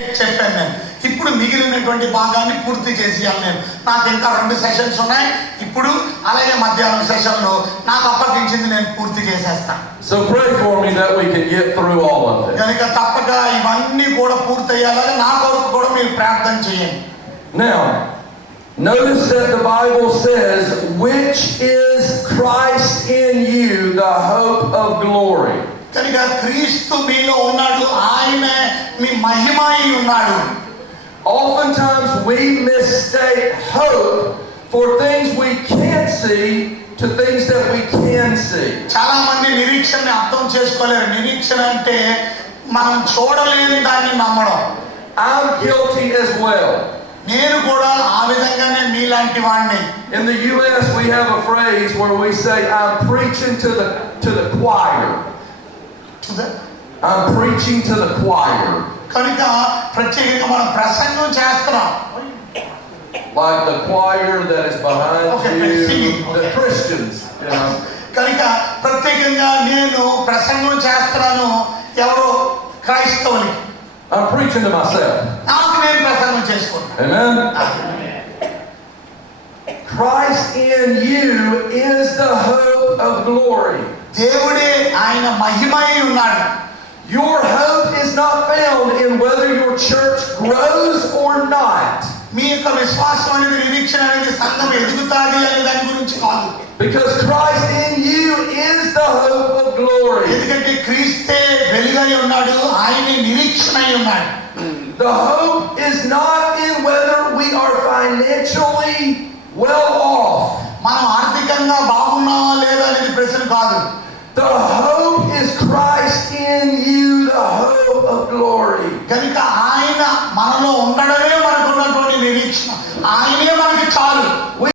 చెప్పాను నేను. ఇప్పుడు మిగిలినటువంటి భాగాన్ని పూర్తి చేసేయాలి. నాకు ఇంకా 2 సెషన్స్ ఉన్నాయి. ఇప్పుడు అలాగే మధ్యాహ్నం సెషన్లో నాకు అప్పగించింది నేను పూర్తి చేసేస్తాను. So pray for me that we can get through all of it. కనుక తప్పక ఇవన్నీ కూడా పూర్తయ్యాలని నా కొరకు కూడా మీరు ప్రార్థన చేయండి. Now, notice that the Bible says, which is Christ in you, the hope of glory. కనుక క్రీస్తు మీలో ఉన్నాడు, ఆయన మీ మహిమై ఉన్నాడు. Oftentimes we mistake hope for things we can't see to things that we can see. చాలా మంది నిరీక్షణని అర్థం చేసుకోలేరు. నిరీక్షణ అంటే మనం చూడలేని దాన్ని నమ్మడం. I'm guilty as well. నేను కూడా ఆ విధంగానే మీలాంటి వాడిని. In the U.S. we have a phrase where we say, I'm preaching to the choir. I'm preaching to the choir. కనుక ప్రత్యేకంగా మనం ప్రసంగం చేస్తున్నాం. Like the choir that is behind you, the Christians, you know. కనుక ప్రత్యేకంగా నేను ప్రసంగం చేస్తున్నాను ఎవరో క్రైస్తవులకి. I'm preaching to myself. నాకు నేను ప్రసంగం చేసుకుంటాను. Amen. Christ in you is the hope of glory. దేవుడే ఆయన మహిమై ఉన్నాడు. Your hope is not found in whether your church grows or not. మీ యొక్క విశ్వాసం అనేది, నిరీక్షణ అనేది సంఘం ఎదుగుతాది అనే దాని గురించి కాదు. Because Christ in you is the hope of glory. ఎందుకంటే క్రీస్తే వెలుగై ఉన్నాడు, ఆయన నిరీక్షణై ఉన్నాడు. The hope is not in whether we are financially well off. మనం ఆర్థికంగా బాగున్నావా లేదా అనేది ప్రశ్న కాదు. The hope is Christ in you, the hope of glory. కనుక ఆయన మనలో ఉండడమే మనకు ఉన్నటువంటి నిరీక్షణ. ఆయనే మనకి చాలు.